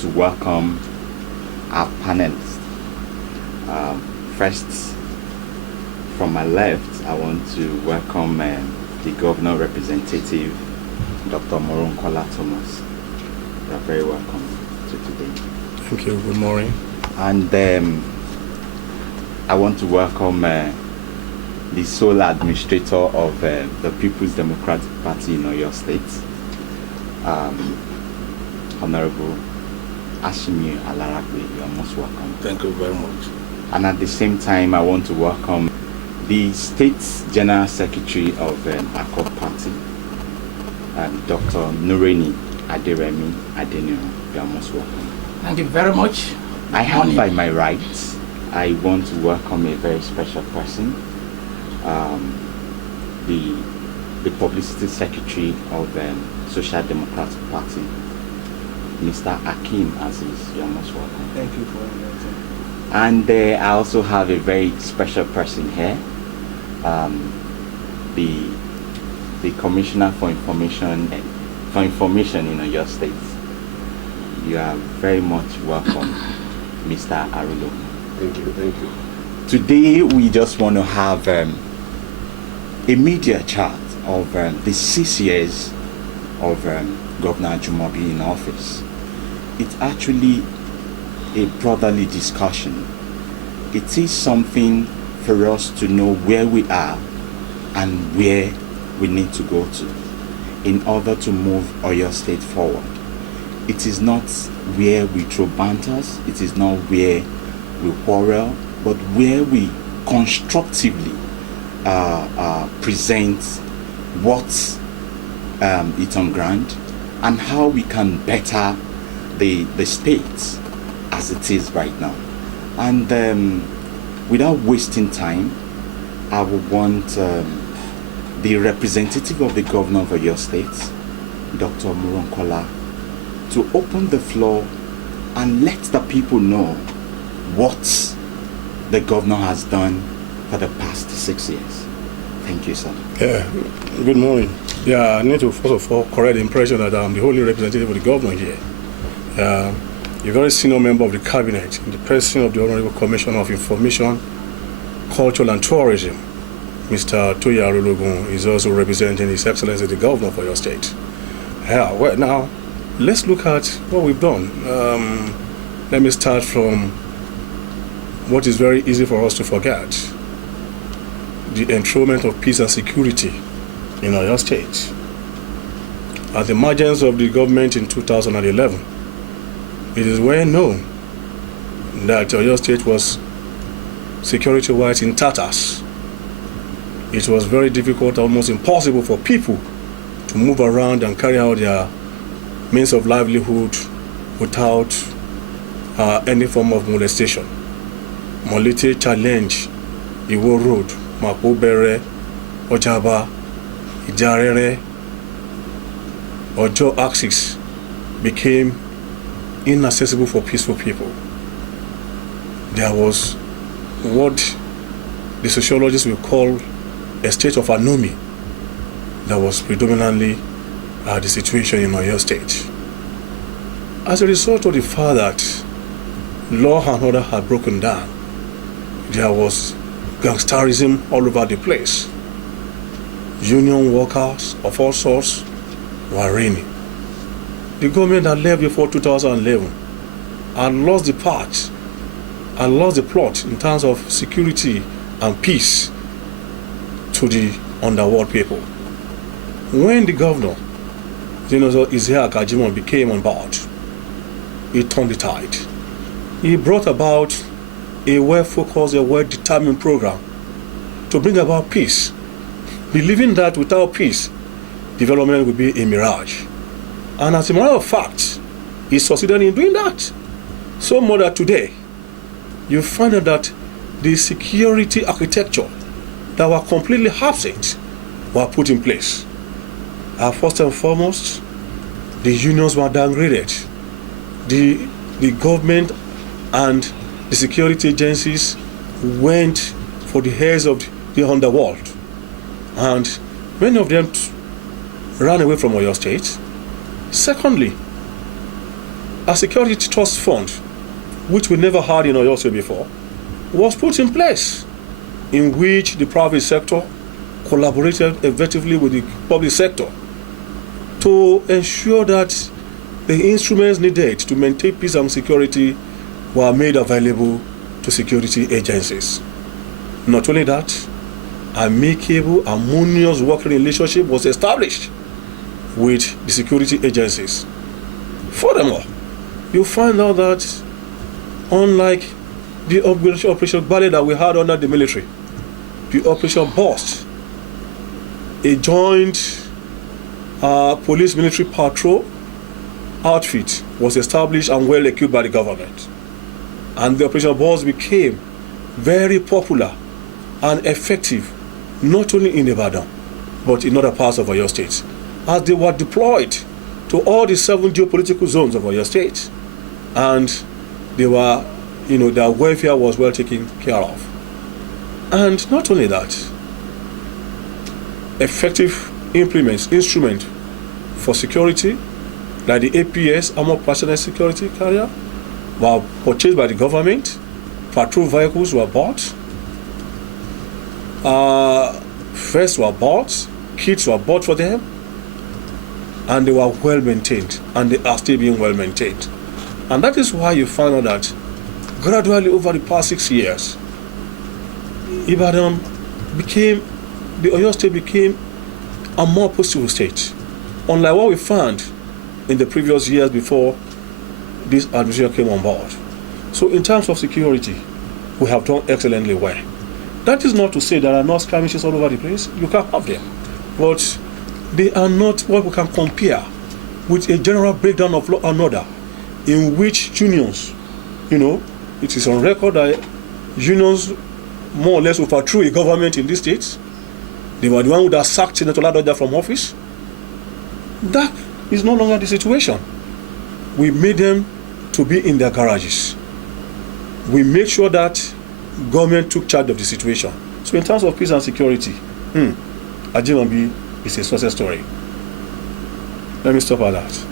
to welcome our panelists. First, from my left, I want to welcome the Governor Representative, Dr. Moronkola Thomas. You are very welcome to today. Thank you. Good morning. And I want to welcome the sole administrator of the People's Democratic Party in Oyo State, Honorable Ajimobi. You are most welcome. Thank you very much. And at the same time, I want to welcome the State General Secretary of ACOB Party, Dr. Nureni Aderemi Adeniro. You are most welcome. Thank you very much. I have by my right, I want to welcome a very special person, the Publicity Secretary of Social Democratic Party, Mr. Akim Aziz. You are most welcome. Thank you for inviting. And I also have a very special person here, the Commissioner for Information in your state. You are very much welcome, Mr. Arulo. Thank you. Thank you. Today we just want to have a media chart of the 6 years of Governor Ajimobi in office. It's actually a brotherly discussion. It is something for us to know where we are and where we need to go to in order to move Oyo State forward. It is not where we throw banters, it is not where we quarrel, but where we constructively present what's it's on ground and how we can better the state as it is right now. And without wasting time, I would want the representative of the governor of Oyo State, Dr. Moronkola, to open the floor and let the people know what the governor has done for the past 6 years. Thank you, sir. Yeah, good morning. Yeah, I need to first of all correct the impression that I'm the only representative of the governor here. A very senior member of the cabinet, the president of the Honorable Commission of Information, Culture and Tourism, Mr. Toya Arologun, is also representing His Excellency the Governor of your state. Yeah, well, now, let's look at what we've done. Let me start from what is very easy for us to forget: the enthronement of peace and security in Oyo State. At the emergence of the government in 2011, it is well known that Oyo State was security-wise in tatters. It was very difficult, almost impossible for people to move around and carry out their means of livelihood without any form of molestation. Molite Challenge, Iwo Road, Makobere, Ojaba, Ijarere, Ojo axis became inaccessible for peaceful people. There was what the sociologists will call a state of anomie that was predominantly the situation in Oyo State. As a result of the fact that law and order had broken down, there was gangsterism all over the place. Union workers of all sorts were reigning. The government that left before 2011 had lost the part and lost the plot in terms of security and peace to the underworld people. When the governor, Ajimobi, became on board, he turned the tide. He brought about a well-focused, a well-determined program to bring about peace, believing that without peace, development would be a mirage. And as a matter of fact, he succeeded in doing that. So much that today, you find out that the security architecture that were completely absent were put in place. First and foremost, the unions were downgraded. The government and the security agencies went for the heads of the underworld. And many of them ran away from Oyo State. Secondly, a security trust fund, which we never had in Oyo State before, was put in place, in which the private sector collaborated effectively with the public sector to ensure that the instruments needed to maintain peace and security were made available to security agencies. Not only that, amicable, harmonious working relationship was established with the security agencies. Furthermore, you find out that unlike the Operation Ballet that we had under the military, the Operation Burst, a joint police military patrol outfit was established and well equipped by the government. And the Operation Burst became very popular and effective, not only in Ibadan, but in other parts of Oyo State, as they were deployed to all the 7 geopolitical zones of Oyo State, and they were, their welfare was well taken care of. And not only that, effective instrument for security, like the APS, Armored Personnel Security Carrier, were purchased by the government. Patrol vehicles were bought. Vests were bought. Kits were bought for them. And they were well maintained. And they are still being well maintained. And that is why you find out that gradually over the past 6 years, Ibadan the Oyo State became a more peaceful state, unlike what we found in the previous years before this administration came on board. So in terms of security, we have done excellently well. That is not to say there are no skirmishes all over the place. You can have them. But they are not what we can compare with a general breakdown of law and order, in which unions, it is on record that unions more or less overthrew a government in this state. They were the one who sacked Senator Ladoja from office. That is no longer the situation. We made them to be in their garages. We made sure that government took charge of the situation. So in terms of peace and security, Ajimobi is a success story. Let me stop at that.